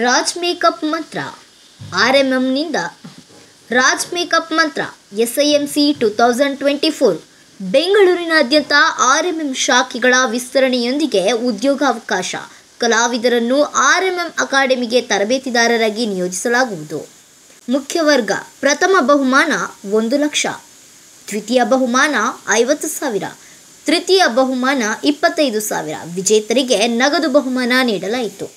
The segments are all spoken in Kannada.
ರಾಜ್ ಮೇಕಪ್ ಮಂತ್ರ RMMನಿಂದ ರಾಜ್ ಮೇಕಪ್ ಮಂತ್ರ SIMC 2024 ಬೆಂಗಳೂರಿನಾದ್ಯಂತ RMM ಶಾಖೆಗಳ ವಿಸ್ತರಣೆಯೊಂದಿಗೆ ಉದ್ಯೋಗಾವಕಾಶ. ಕಲಾವಿದರನ್ನು RMM ಅಕಾಡೆಮಿಗೆ ತರಬೇತಿದಾರರಾಗಿ ನಿಯೋಜಿಸಲಾಗುವುದು. ಮುಖ್ಯ ವರ್ಗ ಪ್ರಥಮ ಬಹುಮಾನ 1 ಲಕ್ಷ, ದ್ವಿತೀಯ ಬಹುಮಾನ 50,000, ತೃತೀಯ ಬಹುಮಾನ 25,000. ವಿಜೇತರಿಗೆ ನಗದು ಬಹುಮಾನ ನೀಡಲಾಯಿತು.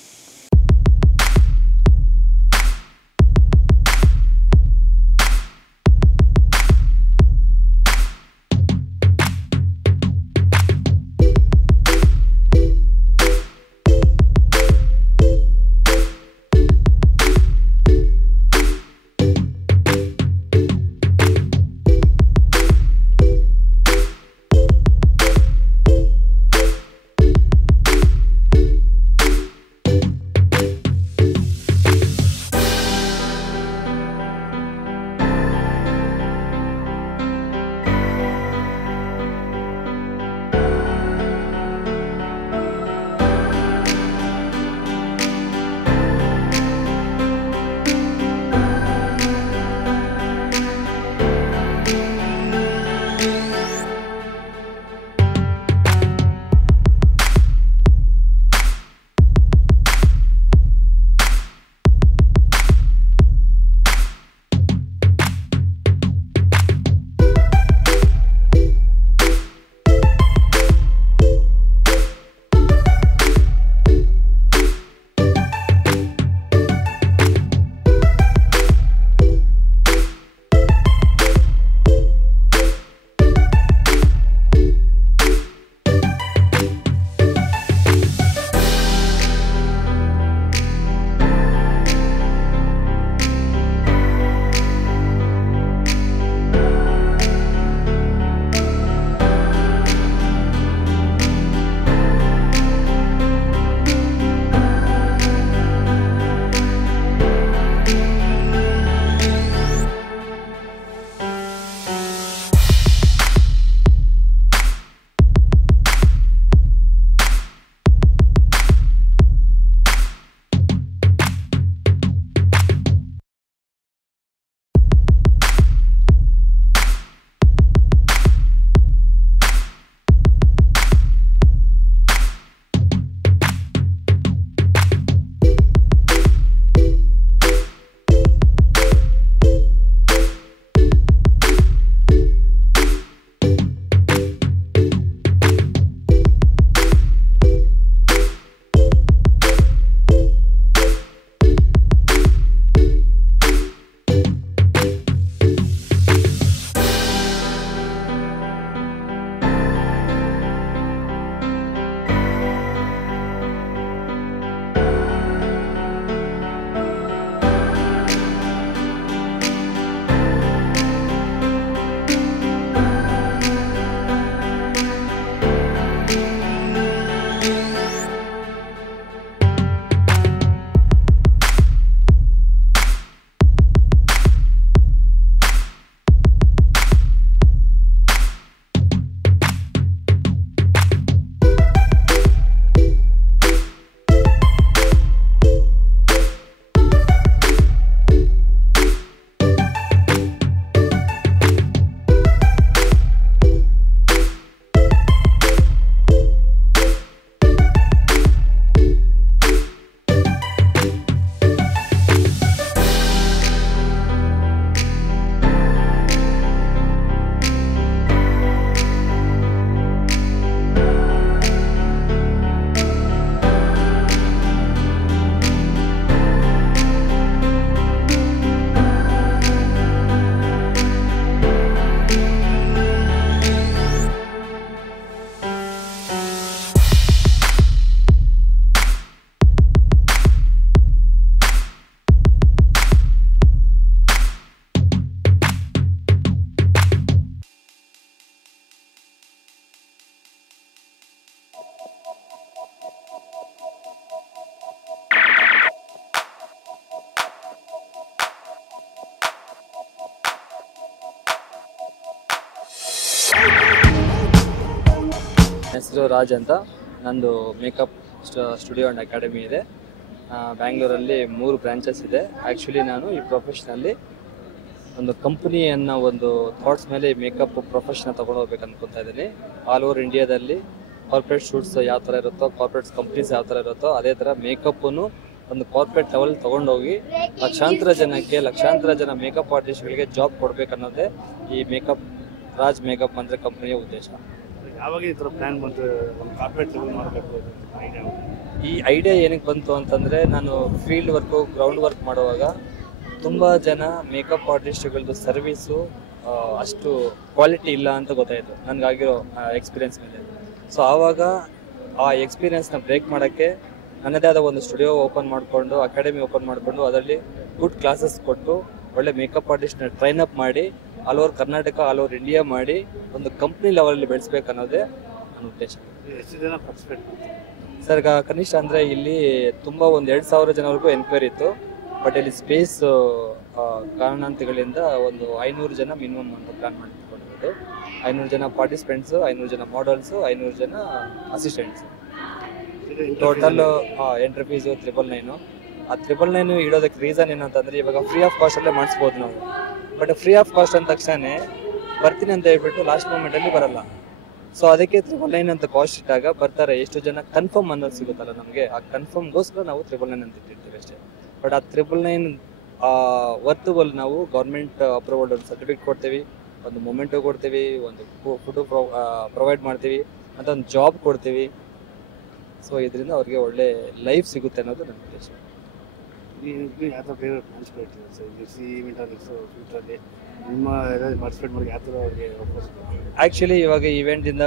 ಹೆಸರು ರಾಜ್ ಅಂತ. ನಂದು ಮೇಕಪ್ ಸ್ಟುಡಿಯೋ ಆ್ಯಂಡ್ ಅಕಾಡೆಮಿ ಇದೆ. ಬ್ಯಾಂಗ್ಳೂರಲ್ಲಿ 3 ಬ್ರಾಂಚಸ್ ಇದೆ. ಆ್ಯಕ್ಚುಲಿ ನಾನು ಈ ಪ್ರೊಫೆಷನಲ್ಲಿ ಒಂದು ಕಂಪನಿ ಅನ್ನೋ ಒಂದು ಥಾಟ್ಸ್ ಮೇಲೆ ಮೇಕಪ್ ಪ್ರೊಫೆಷನ್ ತಗೊಂಡು ಹೋಗ್ಬೇಕು ಅನ್ಕೊತಾ ಇದ್ದೀನಿ. ಆಲ್ ಓವರ್ ಇಂಡಿಯಾದಲ್ಲಿ ಕಾರ್ಪೊರೇಟ್ ಶೂಟ್ಸ್ ಯಾವ ಥರ ಇರುತ್ತೋ, ಕಾರ್ಪೊರೇಟ್ ಕಂಪ್ನೀಸ್ ಯಾವ ಥರ ಇರುತ್ತೋ, ಅದೇ ಥರ ಮೇಕಪ್ಪನ್ನು ಒಂದು ಕಾರ್ಪೊರೇಟ್ ಲೆವೆಲ್ ತೊಗೊಂಡೋಗಿ ಲಕ್ಷಾಂತರ ಜನ ಮೇಕಪ್ ಆರ್ಟಿಸ್ಟ್ಗಳಿಗೆ ಜಾಬ್ ಕೊಡಬೇಕನ್ನೋದೇ ಈ ರಾಜ್ ಮೇಕಪ್ ಮಂತ್ರ ಕಂಪನಿಯ ಉದ್ದೇಶ. ಯಾವಾಗ ಈ ಥರ ಪ್ಲಾನ್ ಬಂತು ಕಾರ್ಪೊರೇಟ್ ಲೆವೆಲ್ ಮಾಡಬೇಕು? ಈ ಐಡಿಯಾ ಏನಕ್ಕೆ ಬಂತು ಅಂತಂದರೆ, ನಾನು ಫೀಲ್ಡ್ ವರ್ಕು, ಗ್ರೌಂಡ್ ವರ್ಕ್ ಮಾಡುವಾಗ ತುಂಬ ಜನ ಮೇಕಪ್ ಆರ್ಟಿಸ್ಟ್ಗಳದ್ದು ಸರ್ವಿಸು ಅಷ್ಟು ಕ್ವಾಲಿಟಿ ಇಲ್ಲ ಅಂತ ಗೊತ್ತಾಯಿತು ನನಗಾಗಿರೋ ಎಕ್ಸ್ಪೀರಿಯನ್ಸ್ ಮೇಲೆ. ಸೊ ಆವಾಗ ಆ ಎಕ್ಸ್ಪೀರಿಯನ್ಸ್ನ ಬ್ರೇಕ್ ಮಾಡೋಕ್ಕೆ ನನ್ನದೇ ಆದ ಒಂದು ಸ್ಟುಡಿಯೋ ಓಪನ್ ಮಾಡಿಕೊಂಡು, ಅಕಾಡೆಮಿ ಓಪನ್ ಮಾಡಿಕೊಂಡು, ಅದರಲ್ಲಿ ಗುಡ್ ಕ್ಲಾಸಸ್ ಕೊಟ್ಟು ಒಳ್ಳೆ ಮೇಕಪ್ ಆರ್ಟಿಸ್ಟ್ನ ಟ್ರೈನ್ ಅಪ್ ಮಾಡಿ all over Karnataka, all over India ಮಾಡಿ ಒಂದು ಕಂಪ್ನಿ ಲೆವೆಲಲ್ಲಿ ಬೆಳೆಸ್ಬೇಕು ಅನ್ನೋದೇ ನನ್ನ ಉದ್ದೇಶ. ಎಷ್ಟು ಜನ ಪಾರ್ಟಿಸಿಪೇಟ್ ಮಾಡ್ತಾರೆ ಸರ್? ಕನಿಷ್ಠ ಅಂದರೆ ಇಲ್ಲಿ ತುಂಬ ಒಂದು 2,000 ಜನವರೆಗೂ ಎನ್ಕ್ವೈರಿ ಇತ್ತು. ಬಟ್ ಇಲ್ಲಿ ಸ್ಪೇಸ್ ಕಾರಣಾಂತಗಳಿಂದ ಒಂದು 500 ಜನ ಮಿನಿಮಮ್ ಅಂತ ಪ್ಲಾನ್ ಮಾಡಿಕೊಂಡಿರೋದು. 500 ಜನ ಪಾರ್ಟಿಸಿಪೆಂಟ್ಸು, 500 ಜನ ಮಾಡಲ್ಸು, 500 ಜನ ಅಸಿಸ್ಟೆಂಟ್ಸು. Total entry fees 999. ಆ 999 ಇಡೋದಕ್ಕೆ ರೀಸನ್ ಏನಂತಂದರೆ, ಇವಾಗ ಫ್ರೀ ಆಫ್ ಕಾಸ್ಟಲ್ಲೇ ಮಾಡಿಸ್ಬೋದು ನಾವು. ಬಟ್ ಫ್ರೀ ಆಫ್ ಕಾಸ್ಟ್ ಅಂದ ತಕ್ಷಣ ಬರ್ತೀನಿ ಅಂತ ಹೇಳ್ಬಿಟ್ಟು ಲಾಸ್ಟ್ ಮೂಮೆಂಟಲ್ಲಿ ಬರಲ್ಲ. ಸೊ ಅದಕ್ಕೆ 999 ಅಂತ ಕಾಸ್ಟ್ ಇಟ್ಟಾಗ ಬರ್ತಾರೆ. ಎಷ್ಟು ಜನ ಕನ್ಫರ್ಮ್ ಅನ್ನೋದು ಸಿಗುತ್ತಲ್ಲ ನಮಗೆ, ಆ ಕನ್ಫರ್ಮ್ಗೋಸ್ಕರ ನಾವು 999 ಅಂತ ಇಟ್ಟಿರ್ತೀವಿ ಅಷ್ಟೇ. ಬಟ್ ಆ 999 ವರ್ತುವಲ್ಲಿ ನಾವು ಗೌರ್ಮೆಂಟ್ ಅಪ್ರೂವಲ್ಡ್ ಒಂದು ಸರ್ಟಿಫಿಕೇಟ್ ಕೊಡ್ತೀವಿ, ಒಂದು ಮೊಮೆಂಟೋ ಕೊಡ್ತೀವಿ, ಒಂದು ಫುಡ್ ಪ್ರೊವೈಡ್ ಮಾಡ್ತೀವಿ, ಅಂತ ಒಂದು ಜಾಬ್ ಕೊಡ್ತೀವಿ. ಸೊ ಇದರಿಂದ ಅವ್ರಿಗೆ ಒಳ್ಳೆ ಲೈಫ್ ಸಿಗುತ್ತೆ ಅನ್ನೋದು ನನ್ನ ಉದ್ದೇಶ. ಯಾವ ಥರ ಬೇರೆ ಪಾರ್ಟಿಸಿಪೇಟ್ ಸರ್ ಈ ಈವೆಂಟಲ್ಲಿ ಫ್ಯೂಚರಲ್ಲಿ ನಿಮ್ಮ ಪಾರ್ಟಿಸಿಪೇಟ್ ಮಾಡಿ ಯಾವ ಥರ ಅವ್ರಿಗೆ ವಾಪಸ್? ಆ್ಯಕ್ಚುಲಿ ಇವಾಗ ಈವೆಂಟಿಂದ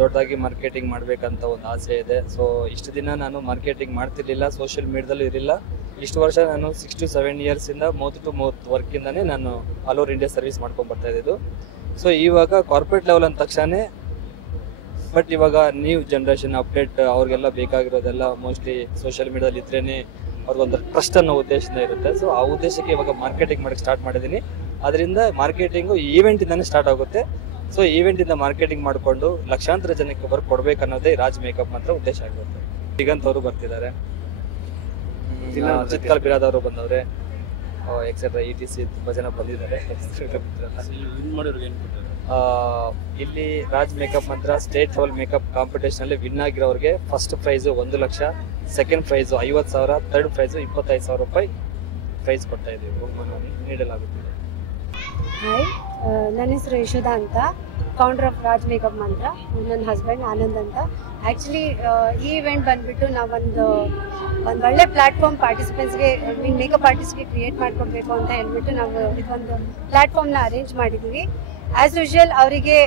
ದೊಡ್ಡದಾಗಿ ಮಾರ್ಕೆಟಿಂಗ್ ಮಾಡಬೇಕಂತ ಒಂದು ಆಸೆ ಇದೆ. ಸೊ ಇಷ್ಟು ದಿನ ನಾನು ಮಾರ್ಕೆಟಿಂಗ್ ಮಾಡ್ತಿರ್ಲಿಲ್ಲ, ಸೋಷಿಯಲ್ ಮೀಡಿಯಾದಲ್ಲೂ ಇರಲಿಲ್ಲ. ಇಷ್ಟು ವರ್ಷ ನಾನು 6 to 7 ಇಯರ್ಸಿಂದ ಮೌತ್ ಟು ಮೌತ್ ವರ್ಕಿಂದನೇ ನಾನು ಆಲ್ ಓವರ್ ಇಂಡಿಯಾ ಸರ್ವಿಸ್ ಮಾಡ್ಕೊಂಡು ಬರ್ತಾ ಇದ್ದಿದ್ದು. ಸೊ ಇವಾಗ ಕಾರ್ಪೊರೇಟ್ ಲೆವೆಲ್ ಅಂದ ತಕ್ಷಣ, ಬಟ್ ಇವಾಗ ನ್ಯೂ ಜನ್ರೇಷನ್ ಅಪ್ಡೇಟ್ ಅವ್ರಿಗೆಲ್ಲ ಬೇಕಾಗಿರೋದೆಲ್ಲ ಮೋಸ್ಟ್ಲಿ ಸೋಷಿಯಲ್ ಮೀಡಿಯಾದಲ್ಲಿ ಇದ್ರೇ ಅವ್ರಿಗೊಂದು ಟ್ರಸ್ಟ್ ಅನ್ನೋ ಉದ್ದೇಶದಿಂದ ಇರುತ್ತೆ. ಸೊ ಆ ಉದ್ದೇಶಕ್ಕೆ ಇವಾಗ ಮಾರ್ಕೆಟಿಂಗ್ ಮಾಡೋಕ್ಕೆ ಸ್ಟಾರ್ಟ್ ಮಾಡಿದ್ದೀನಿ. ಅದರಿಂದ ಮಾರ್ಕೆಟಿಂಗು ಈವೆಂಟಿಂದನೇ ಸ್ಟಾರ್ಟ್ ಆಗುತ್ತೆ. ಸೊ ಈವೆಂಟಿಂದ ಮಾರ್ಕೆಟಿಂಗ್ ಮಾಡಿಕೊಂಡು ಲಕ್ಷಾಂತರ ಜನಕ್ಕೆ ವರ್ಕ್ ಕೊಡಬೇಕು ಅನ್ನೋದೇ ರಾಜ್ ಮೇಕಪ್ ಮಾತ್ರ ಉದ್ದೇಶ ಆಗಿರುತ್ತೆ. ದಿಗಂತ್ ಅವರು ಬರ್ತಿದ್ದಾರೆ, ಚಿತ್ಕಾಲ್ ಬಿರಾದ್ ಅವರು ಬಂದವ್ರೆ, ಎಕ್ಸೆಟ್ರಾ ETC ತುಂಬ ಜನ ಬಂದಿದ್ದಾರೆ. ಇಲ್ಲಿ Raj makeup Mantra state level makeup ಕಾಂಪಿಟೇಷನಲ್ಲಿ ವಿನ್ ಆಗಿರೋರಿಗೆ first prize 1 lakh, second prize 50,000, third prize 25,000 ರೂಪಾಯಿ ಪ್ರೈಸ್ ಕೊಡ್ತಾ ಇದ್ದೀವಿ, ಬಹುಮಾನ ನೀಡಲಾಗುತ್ತದೆ. ಹಾಯ್, ನನ್ನ ಹೆಸರು ಯಶೋಧಾ ಅಂತ, ಫೌಂಡರ್ ಆಫ್ ರಾಜ್ ಮೇಕಪ್ ಮಂತ್ರ. ನನ್ನ ಹಸ್ಬೆಂಡ್ ಆನಂದ್ ಅಂತ. ಆ್ಯಕ್ಚುಲಿ ಈ ಇವೆಂಟ್ ಬಂದುಬಿಟ್ಟು ನಾವೊಂದು ಒಳ್ಳೆ ಪ್ಲ್ಯಾಟ್ಫಾರ್ಮ್ ಪಾರ್ಟಿಸಿಪೆಂಟ್ಸ್ಗೆ, ಮೇಕಪ್ ಆರ್ಟಿಸ್ಟ್ಗೆ ಕ್ರಿಯೇಟ್ ಮಾಡಿಕೊಡ್ಬೇಕು ಅಂತ ಹೇಳ್ಬಿಟ್ಟು ನಾವು ಇದೊಂದು ಪ್ಲ್ಯಾಟ್ಫಾರ್ಮ್ನ ಅರೇಂಜ್ ಮಾಡಿದ್ದೀವಿ. ಆ್ಯಸ್ ಯೂಶುವಲ್ ಅವರಿಗೆ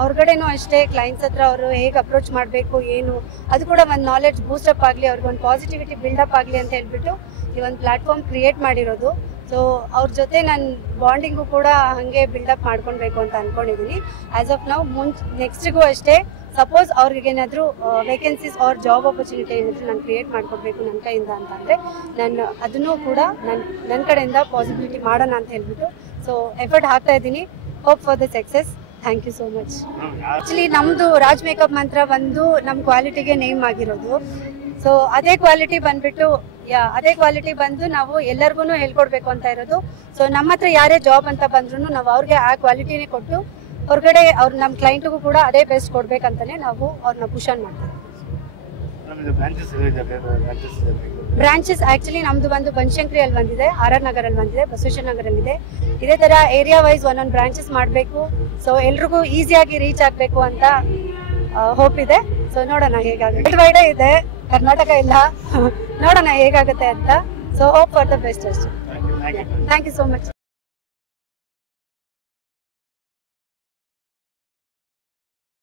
ಹೊರಗಡೆನೂ ಅಷ್ಟೇ ಕ್ಲೈಂಟ್ಸ್ ಹತ್ರ ಅವರು ಹೇಗೆ ಅಪ್ರೋಚ್ ಮಾಡಬೇಕು ಏನು, ಅದು ಕೂಡ ಒಂದು ನಾಲೆಡ್ಜ್ ಬೂಸ್ಟಪ್ ಆಗಲಿ, ಅವ್ರಿಗೊಂದು ಪಾಸಿಟಿವಿಟಿ ಬಿಲ್ಡಪ್ ಆಗಲಿ ಅಂತ ಹೇಳ್ಬಿಟ್ಟು ಈ ಒಂದು ಪ್ಲ್ಯಾಟ್ಫಾರ್ಮ್ ಕ್ರಿಯೇಟ್ ಮಾಡಿರೋದು. ಸೊ ಅವ್ರ ಜೊತೆ ನನ್ನ ಬಾಂಡಿಂಗು ಕೂಡ ಹಾಗೆ ಬಿಲ್ಡಪ್ ಮಾಡ್ಕೊಳ್ಬೇಕು ಅಂತ ಅಂದ್ಕೊಂಡಿದ್ದೀನಿ. ಆ್ಯಸ್ ಆಫ್ ನಾವು ನೆಕ್ಸ್ಟಿಗೂ ಅಷ್ಟೇ, ಸಪೋಸ್ ಅವ್ರಿಗೇನಾದರೂ ವೇಕೆನ್ಸೀಸ್ ಆರ್ ಜಾಬ್ ಆಪರ್ಚುನಿಟಿ ಏನಾದರೂ ನಾನು ಕ್ರಿಯೇಟ್ ಮಾಡಿಕೊಡ್ಬೇಕು ನನ್ನ ಕೈಯಿಂದ ಅಂತಂದರೆ ನಾನು ಅದನ್ನು ಕೂಡ ನನ್ನ ಕಡೆಯಿಂದ ಪಾಸಿಬಿಲಿಟಿ ಮಾಡೋಣ ಅಂತ ಹೇಳ್ಬಿಟ್ಟು ಸೊ ಎಫರ್ಟ್ ಹಾಕ್ತಾ ಇದ್ದೀನಿ. Hope for the success. Thank you so much. Actually ನಮ್ಮದು ರಾಜ್ ಮೇಕಪ್ ಮಂತ್ರ ಬಂದು ನಮ್ಮ ಕ್ವಾಲಿಟಿಗೆ ನೇಮ್ ಆಗಿರೋದು. ಸೊ ಅದೇ ಕ್ವಾಲಿಟಿ ಬಂದು ನಾವು ಎಲ್ಲರಿಗೂ ಹೇಳ್ಕೊಡ್ಬೇಕು ಅಂತ ಇರೋದು. ಸೊ ನಮ್ಮ ಹತ್ರ ಯಾರೇ ಜಾಬ್ ಅಂತ ಬಂದ್ರೂ ನಾವು ಅವ್ರಿಗೆ ಆ ಕ್ವಾಲಿಟಿನೇ ಕೊಟ್ಟು ಹೊರಗಡೆ ನಮ್ಮ ಕ್ಲೈಂಟ್ಗೂ ಕೂಡ ಅದೇ ಬೆಸ್ಟ್ ಕೊಡ್ಬೇಕಂತಾನೆ ನಾವು ಅವ್ರನ್ನ ಪುಷ್ ಆನ್ ಮಾಡ್ತೀವಿ. ಬ್ರಾಂಚಸ್ ಆ್ಯಕ್ಚುಲಿ ನಮ್ಮದು ಒಂದು ಬನಶಂಕರಿಯಲ್ಲಿ ಬಂದಿದೆ, RR ನಗರಲ್ಲಿ ಬಂದಿದೆ, ಬಸವೇಶ್ವರ ನಗರಲ್ಲಿದೆ. ಇದೇ ಥರ ಏರಿಯಾ ವೈಸ್ ಒಂದೊಂದು ಬ್ರಾಂಚಸ್ ಮಾಡಬೇಕು. ಸೊ ಎಲ್ರಿಗೂ ಈಸಿಯಾಗಿ ರೀಚ್ ಆಗಬೇಕು ಅಂತ ಹೋಪ್ ಇದೆ. ಸೊ ನೋಡೋಣ ಹೇಗಾಗುತ್ತೆ. ವರ್ಲ್ಡ್ ವೈಡೇ ಇದೆ, ಕರ್ನಾಟಕ ಇಲ್ಲ, ನೋಡೋಣ ಹೇಗಾಗುತ್ತೆ ಅಂತ. So hope for the best ಅಷ್ಟೇ. Thank you so much.